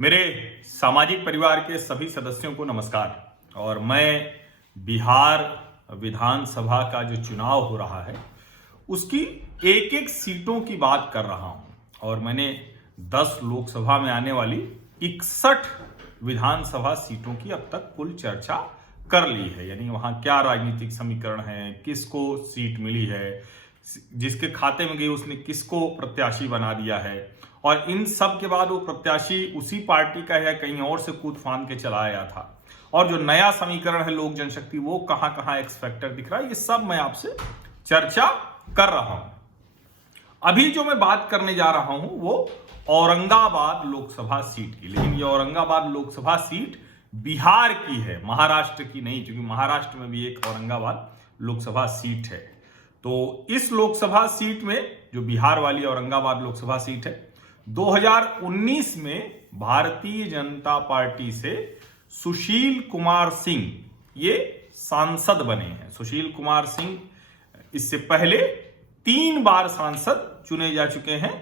मेरे सामाजिक परिवार के सभी सदस्यों को नमस्कार। और मैं बिहार विधानसभा का जो चुनाव हो रहा है उसकी एक एक सीटों की बात कर रहा हूं। और मैंने 10 लोकसभा में आने वाली 61 विधानसभा सीटों की अब तक कुल चर्चा कर ली है। यानी वहां क्या राजनीतिक समीकरण है, किसको सीट मिली है, जिसके खाते में गई उसने किसको प्रत्याशी बना दिया है, और इन सब के बाद वो प्रत्याशी उसी पार्टी का है कहीं और से कूद फांद के चला आया था, और जो नया समीकरण है लोक जनशक्ति वो कहां कहां एक्स फैक्टर दिख रहा है, ये सब मैं आपसे चर्चा कर रहा हूं। अभी जो मैं बात करने जा रहा हूं वो औरंगाबाद लोकसभा सीट की, लेकिन ये औरंगाबाद लोकसभा सीट बिहार की है, महाराष्ट्र की नहीं, क्योंकि महाराष्ट्र में भी एक औरंगाबाद लोकसभा सीट है। तो इस लोकसभा सीट में जो बिहार वाली औरंगाबाद लोकसभा सीट है, 2019 में भारतीय जनता पार्टी से सुशील कुमार सिंह ये सांसद बने हैं। सुशील कुमार सिंह इससे पहले 3 बार सांसद चुने जा चुके हैं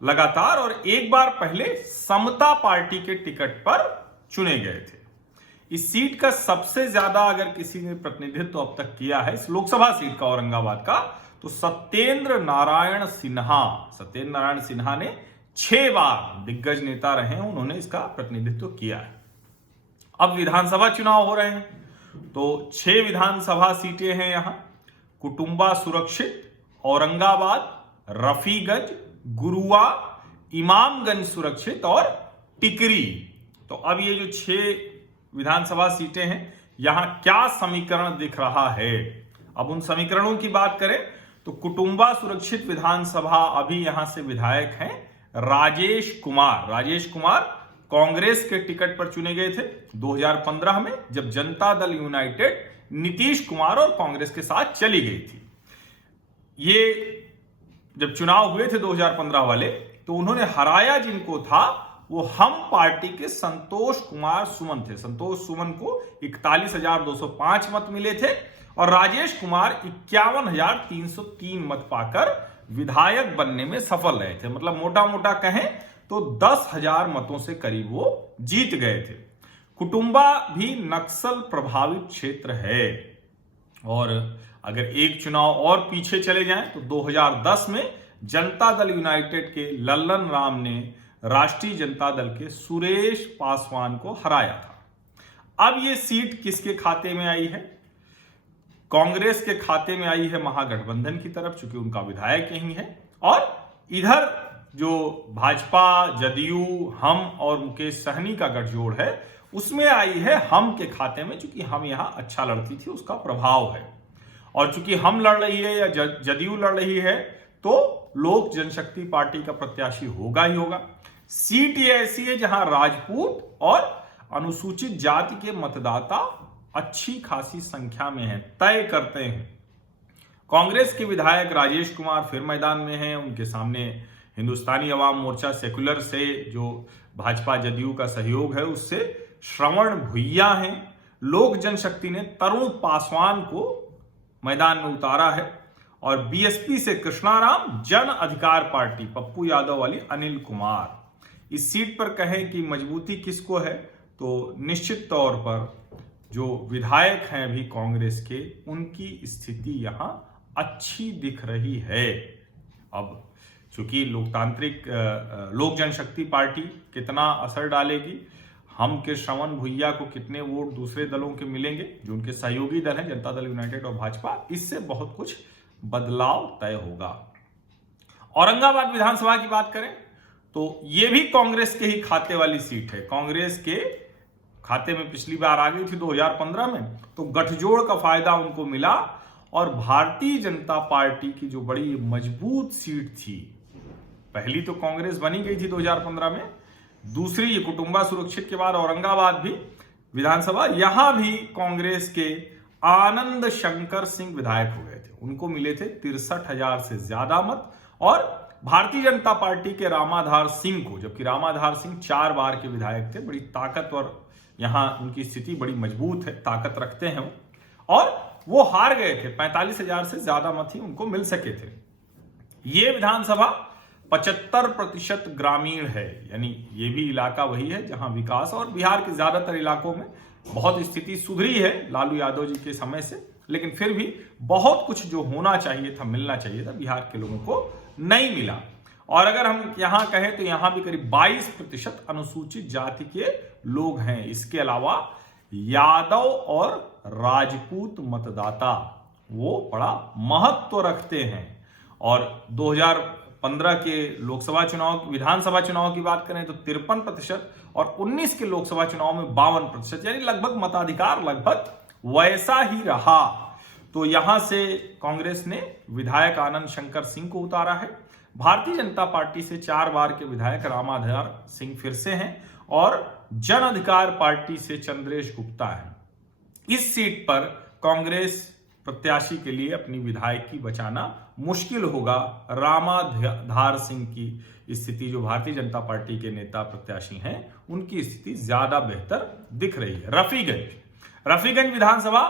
लगातार, और एक बार पहले समता पार्टी के टिकट पर चुने गए थे। इस सीट का सबसे ज्यादा अगर किसी ने प्रतिनिधित्व अब तक किया है इस लोकसभा सीट का, औरंगाबाद का, तो सत्येंद्र नारायण सिन्हा ने 6 बार दिग्गज नेता रहे हैं, उन्होंने इसका प्रतिनिधित्व किया है। अब विधानसभा चुनाव हो रहे हैं तो 6 विधानसभा सीटें हैं यहां: कुटुंबा सुरक्षित, औरंगाबाद, रफीगंज, गुरुआ, इमामगंज सुरक्षित और टिकरी। तो अब ये जो 6 विधानसभा सीटें हैं यहां क्या समीकरण दिख रहा है। अब उन समीकरणों की बात करें तो कुटुंबा सुरक्षित विधानसभा अभी यहां से विधायक हैं राजेश कुमार कांग्रेस के टिकट पर चुने गए थे 2015 में, जब जनता दल यूनाइटेड नीतीश कुमार और कांग्रेस के साथ चली गई थी। ये जब चुनाव हुए थे 2015 वाले, तो उन्होंने हराया जिनको था वो हम पार्टी के संतोष कुमार सुमन थे। संतोष सुमन को 41,205 मत मिले थे और राजेश कुमार 51,303 मत पाकर विधायक बनने में सफल रहे थे। मतलब मोटा मोटा कहें तो 10,000 मतों से करीब वो जीत गए थे। कुटुंबा भी नक्सल प्रभावित क्षेत्र है, और अगर एक चुनाव और पीछे चले जाएं तो 2010 में जनता दल यूनाइटेड के लल्लन राम ने राष्ट्रीय जनता दल के सुरेश पासवान को हराया था। अब ये सीट किसके खाते में आई है? कांग्रेस के खाते में आई है महागठबंधन की तरफ, चूंकि उनका विधायक यही है। और इधर जो भाजपा, जदयू, हम और मुकेश सहनी का गठजोड़ है उसमें आई है हम के खाते में, चूंकि हम यहां अच्छा लड़ती थी उसका प्रभाव है। और चूंकि हम लड़ रही है या जदयू लड़ रही है तो लोक जनशक्ति पार्टी का प्रत्याशी होगा ही होगा। सीट ये ऐसी है जहां राजपूत और अनुसूचित जाति के मतदाता अच्छी खासी संख्या में हैं, तय करते हैं। कांग्रेस के विधायक राजेश कुमार फिर मैदान में हैं, उनके सामने हिंदुस्तानी अवाम मोर्चा सेकुलर से जो भाजपा जदयू का सहयोग है उससे श्रवण भुइया हैं। लोक जनशक्ति ने तरुण पासवान को मैदान में उतारा है, और बीएसपी से कृष्णाराम, जन अधिकार पार्टी पप्पू यादव वाली अनिल कुमार। इस सीट पर कहें कि मजबूती किसको है तो निश्चित तौर पर जो विधायक हैं अभी कांग्रेस के, उनकी स्थिति यहां अच्छी दिख रही है। अब चूंकि लोकतांत्रिक लोक जनशक्ति पार्टी कितना असर डालेगी, हम के श्रवण भुइया को कितने वोट दूसरे दलों के मिलेंगे जो उनके सहयोगी दल हैं जनता दल यूनाइटेड और भाजपा, इससे बहुत कुछ बदलाव तय होगा। औरंगाबाद विधानसभा की बात करें तो यह भी कांग्रेस के ही खाते वाली सीट है। कांग्रेस के खाते में पिछली बार आ गई थी 2015 में, तो गठजोड़ का फायदा उनको मिला, और भारतीय जनता पार्टी की जो बड़ी मजबूत सीट थी, पहली तो कांग्रेस बनी गई थी 2015 में, दूसरी ये कुटुंबा सुरक्षित के बाद औरंगाबाद भी विधानसभा, यहां भी कांग्रेस के आनंद शंकर सिंह विधायक हो गए थे, उनको मिले थे 63,000 से ज्यादा मत। और भारतीय जनता पार्टी के रामाधार सिंह को, जबकि रामाधार सिंह 4 बार के विधायक थे, बड़ी ताकतवर, यहां उनकी स्थिति बड़ी मजबूत है, ताकत रखते हैं वो, और वो हार गए थे। 45,000 से ज्यादा मत ही उनको मिल सके थे। ये विधानसभा 75% ग्रामीण है, यानी ये भी इलाका वही है जहां विकास, और बिहार के ज्यादातर इलाकों में बहुत स्थिति सुधरी है लालू यादव जी के समय से, लेकिन फिर भी बहुत कुछ जो होना चाहिए था, मिलना चाहिए था, बिहार के लोगों को नहीं मिला। और अगर हम यहां कहें तो यहां भी करीब 22% अनुसूचित जाति के लोग हैं। इसके अलावा यादव और राजपूत मतदाता वो बड़ा महत्व रखते हैं। और 2015 के लोकसभा चुनाव, विधानसभा चुनाव की बात करें तो 53%, और 19 के लोकसभा चुनाव में 52%, यानी लगभग मताधिकार लगभग वैसा ही रहा। तो यहां से कांग्रेस ने विधायक आनंद शंकर सिंह को उतारा है। भारतीय जनता पार्टी से 4 बार के विधायक रामाधार सिंह फिर से हैं, और जन अधिकार पार्टी से चंद्रेश गुप्ता हैं। इस सीट पर कांग्रेस प्रत्याशी के लिए अपनी विधायकी बचाना मुश्किल होगा। रामाधार सिंह की स्थिति, जो भारतीय जनता पार्टी के नेता प्रत्याशी हैं, उनकी स्थिति ज्यादा बेहतर दिख रही है। रफीगंज विधानसभा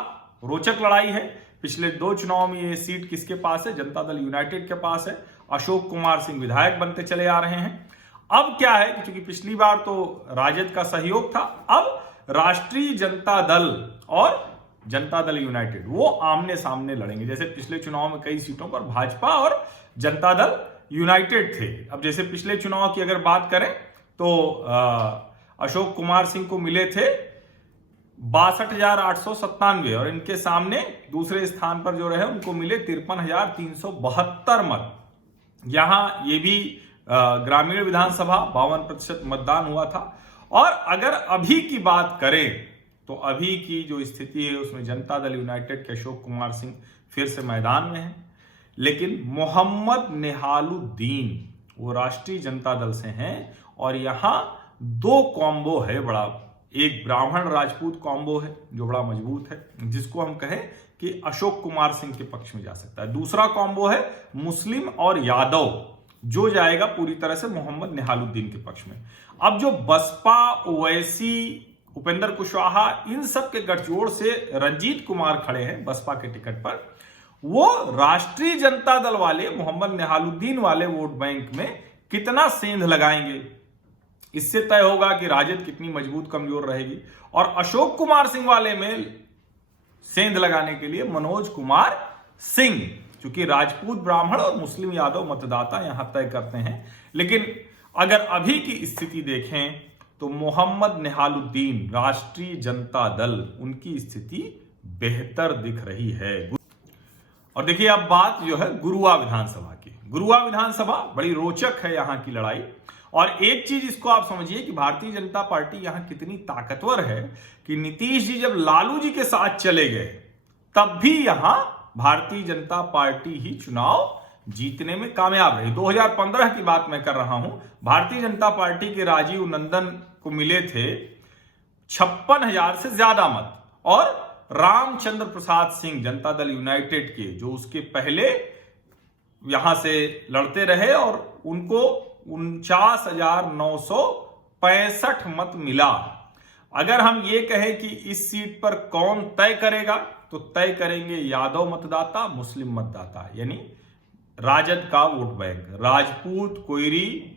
रोचक लड़ाई है। पिछले 2 चुनाव में ये सीट किसके पास है? जनता दल यूनाइटेड के पास है। अशोक कुमार सिंह विधायक बनते चले आ रहे हैं। अब क्या है कि क्योंकि पिछली बार तो राजद का सहयोग था, अब राष्ट्रीय जनता दल और जनता दल यूनाइटेड वो आमने सामने लड़ेंगे। जैसे पिछले चुनाव में कई सीटों पर भाजपा और जनता दल यूनाइटेड थे। अब जैसे पिछले चुनाव की अगर बात करें तो अशोक कुमार सिंह को मिले थे 62,897, और इनके सामने दूसरे स्थान पर जो रहे उनको मिले 53,372 मत। यहां ये भी ग्रामीण विधानसभा 52% मतदान हुआ था। और अगर अभी की बात करें तो अभी की जो स्थिति है उसमें जनता दल यूनाइटेड के अशोक कुमार सिंह फिर से मैदान में है, लेकिन मोहम्मद नेहालुद्दीन वो राष्ट्रीय जनता दल से हैं। और यहां 2 कॉम्बो है बड़ा, एक ब्राह्मण राजपूत कॉम्बो है जो बड़ा मजबूत है, जिसको हम कहें कि अशोक कुमार सिंह के पक्ष में जा सकता है। दूसरा कॉम्बो है मुस्लिम और यादव, जो जाएगा पूरी तरह से मोहम्मद नेहालुद्दीन के पक्ष में। अब जो बसपा, ओवैसी, उपेंद्र कुशवाहा, इन सब के गठजोड़ से रंजीत कुमार खड़े हैं बसपा के टिकट पर, वो राष्ट्रीय जनता दल वाले मोहम्मद नेहालुद्दीन वाले वोट बैंक में कितना सेंध लगाएंगे, इससे तय होगा कि राजद कितनी मजबूत कमजोर रहेगी। और अशोक कुमार सिंह वाले में सेंध लगाने के लिए मनोज कुमार सिंह, क्योंकि राजपूत, ब्राह्मण और मुस्लिम यादव मतदाता यहां तय करते हैं। लेकिन अगर अभी की स्थिति देखें तो मोहम्मद नेहालुद्दीन, राष्ट्रीय जनता दल, उनकी स्थिति बेहतर दिख रही है। और देखिए अब बात जो है गुरुआ विधानसभा की। गुरुआ विधानसभा बड़ी रोचक है यहां की लड़ाई। और एक चीज इसको आप समझिए कि भारतीय जनता पार्टी यहां कितनी ताकतवर है कि नीतीश जी जब लालू जी के साथ चले गए तब भी यहां भारतीय जनता पार्टी ही चुनाव जीतने में कामयाब रही। 2015 की बात मैं कर रहा हूं। भारतीय जनता पार्टी के राजीव नंदन को मिले थे 56,000 से ज्यादा मत, और रामचंद्र प्रसाद सिंह जनता दल यूनाइटेड के, जो उसके पहले यहां से लड़ते रहे, और उनको 49,965 मत मिला। अगर हम ये कहें कि इस सीट पर कौन तय करेगा, तो तय करेंगे यादव मतदाता, मुस्लिम मतदाता, यानी राजद का वोट बैंक। राजपूत, कोयरी,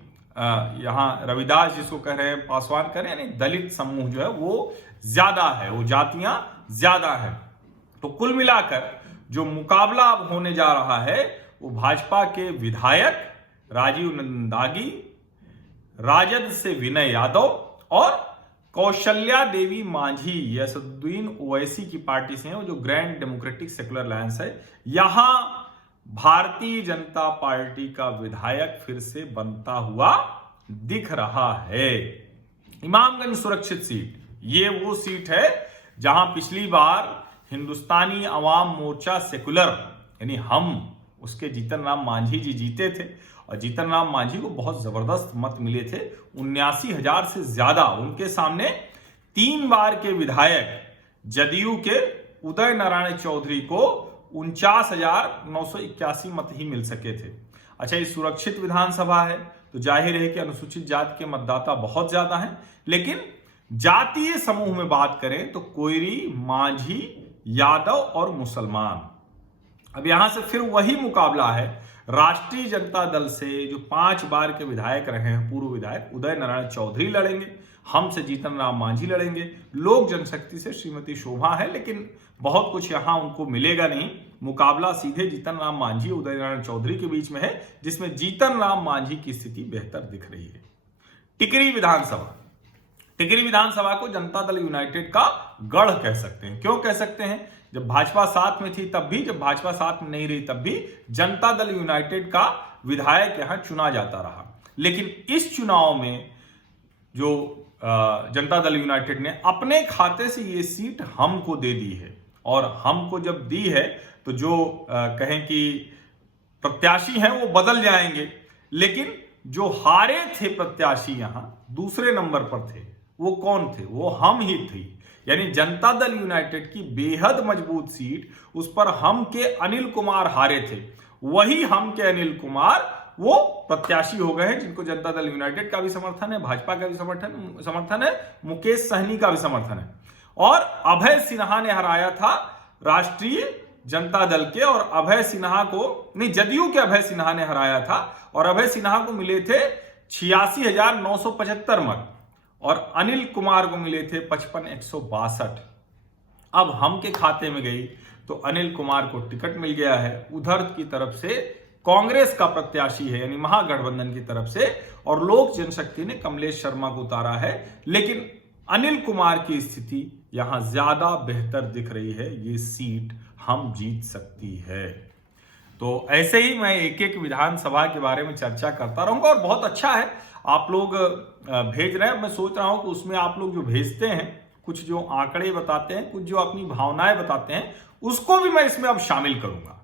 यहां रविदास जिसको कह रहे हैं, पासवान कह रहे हैं, यानी दलित समूह जो है वो ज्यादा है, वो जातियां ज्यादा है। तो कुल मिलाकर जो मुकाबला अब होने जा रहा है वो भाजपा के विधायक राजीव नंदागी, राजद से विनय यादव और कौशल्या देवी मांझी यसुद्दीन ओवैसी की पार्टी से हैं, जो ग्रैंड डेमोक्रेटिक सेकुलर अलायंस है। यहां भारतीय जनता पार्टी का विधायक फिर से बनता हुआ दिख रहा है। इमामगंज सुरक्षित सीट, ये वो सीट है जहां पिछली बार हिंदुस्तानी अवाम मोर्चा सेकुलर, यानी हम, उसके जीतन राम मांझी जी जीते थे। और जीतन राम मांझी को बहुत जबरदस्त मत मिले थे, 79,000 से ज्यादा। उनके सामने 3 बार के विधायक जदयू के उदय नारायण चौधरी को 49,981 मत ही मिल सके थे। अच्छा, ये सुरक्षित विधानसभा है तो जाहिर है कि अनुसूचित जाति के मतदाता बहुत ज्यादा हैं, लेकिन जातीय समूह में बात करें तो कोयरी, मांझी, यादव और मुसलमान। अब यहां से फिर वही मुकाबला है राष्ट्रीय जनता दल से जो 5 बार के विधायक रहे हैं, पूर्व विधायक उदय नारायण चौधरी लड़ेंगे, हमसे जीतन राम मांझी लड़ेंगे, लोक जनशक्ति से श्रीमती शोभा है, लेकिन बहुत कुछ यहां उनको मिलेगा नहीं। मुकाबला सीधे जीतन राम मांझी उदय नारायण चौधरी के बीच में है, जिसमें जीतन राम मांझी की स्थिति बेहतर दिख रही है। टिकरी विधानसभा, टिकरी विधानसभा को जनता दल यूनाइटेड का गढ़ कह सकते हैं। क्यों कह सकते हैं? जब भाजपा साथ में थी तब भी, जब भाजपा साथ में नहीं रही तब भी जनता दल यूनाइटेड का विधायक यहां चुना जाता रहा। लेकिन इस चुनाव में जो जनता दल यूनाइटेड ने अपने खाते से ये सीट हमको दे दी है, और हमको जब दी है तो जो कहें कि प्रत्याशी हैं वो बदल जाएंगे, लेकिन जो हारे थे प्रत्याशी यहां दूसरे नंबर पर थे, वो कौन थे? वो हम ही थे। यानी जनता दल यूनाइटेड की बेहद मजबूत सीट, उस पर हम के अनिल कुमार हारे थे। वही हम के अनिल कुमार वो प्रत्याशी हो गए हैं जिनको जनता दल यूनाइटेड का भी समर्थन है, भाजपा का भी समर्थन है, मुकेश सहनी का भी समर्थन है। और अभय सिन्हा ने हराया था राष्ट्रीय जनता दल के, और अभय सिन्हा को नहीं, जदयू के अभय सिन्हा ने हराया था, और अभय सिन्हा को मिले थे 86,975 मत, और अनिल कुमार को मिले थे 55,162। अब हम के खाते में गई तो अनिल कुमार को टिकट मिल गया है। उधर की तरफ से कांग्रेस का प्रत्याशी है, यानी महागठबंधन की तरफ से, और लोक जनशक्ति ने कमलेश शर्मा को उतारा है। लेकिन अनिल कुमार की स्थिति यहां ज्यादा बेहतर दिख रही है, ये सीट हम जीत सकती है। तो ऐसे ही मैं एक एक विधानसभा के बारे में चर्चा करता रहूंगा, और बहुत अच्छा है आप लोग भेज रहे हैं। मैं सोच रहा हूं कि उसमें आप लोग जो भेजते हैं, कुछ जो आंकड़े बताते हैं, कुछ जो अपनी भावनाएं बताते हैं, उसको भी मैं इसमें अब शामिल करूंगा,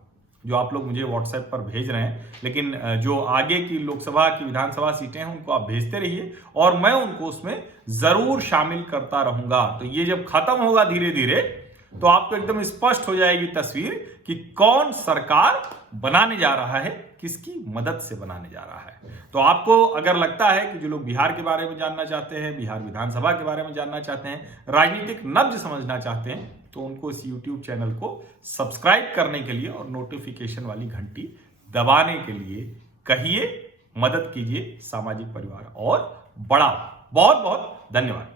जो आप लोग मुझे व्हाट्सएप पर भेज रहे हैं। लेकिन जो आगे की लोकसभा की विधानसभा सीटें हैं उनको आप भेजते रहिए, और मैं उनको उसमें जरूर शामिल करता रहूंगा। तो ये जब खत्म होगा धीरे धीरे, तो आपको एकदम स्पष्ट हो जाएगी तस्वीर कि कौन सरकार बनाने जा रहा है, किसकी मदद से बनाने जा रहा है। तो आपको अगर लगता है कि जो लोग बिहार के बारे में जानना चाहते हैं, बिहार विधानसभा के बारे में जानना चाहते हैं, राजनीतिक नब्ज समझना चाहते हैं, तो उनको इस YouTube चैनल को सब्सक्राइब करने के लिए और नोटिफिकेशन वाली घंटी दबाने के लिए कहिए, मदद कीजिए सामाजिक परिवार और बड़ा। बहुत बहुत धन्यवाद।